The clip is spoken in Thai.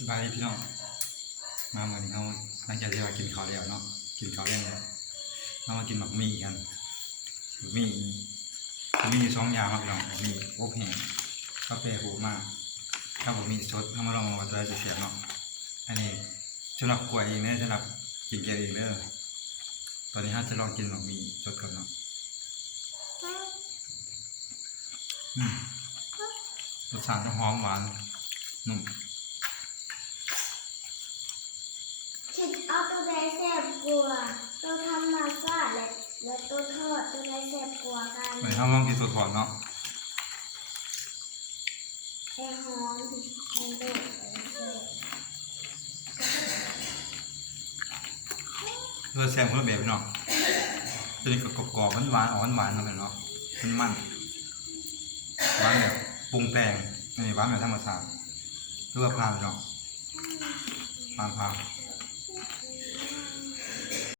สบายดีพี่น้อง มาเหมือนเขาหลังจากที่ว่ากินข้าวแล้วเนาะ กินข้าวแล้วเนี่ยเรามากินหมักมี่กันหมักมี่หมีอยู่สองอย่างครับพี่น้องหมักมี่อบแห้งกาแฟโหมากถ้าผมมีสดเรามาลองมาตัวจะเสียเนาะ อันนี้สำหรับกล้วยเองนี่ยสำหรับกินแกงเองเด้อตอนนี้ฮะจะลองกินหมักมี่สดก่อนเนาะรสชาติหอมหวานนุ่ม คิดเอาตัวใดแซ่บกว่าตัวทำมาซ่าและและตัวทอดตัวใดแซ่บกว่ากันเหมือนถ้าลองกินสดก่อนเนาะแค่หอมดิแค่โดดแค่แซ่บเพื่อแซมคนละแบบพี่น้องตัวนี้ก็กรอบๆหวานๆออกหวานๆนะเนาะมันมันหวานแบบปรุงแต่งนนี้หวานแบบธรรมชาติเพื่อพานพี่น้องพานพาน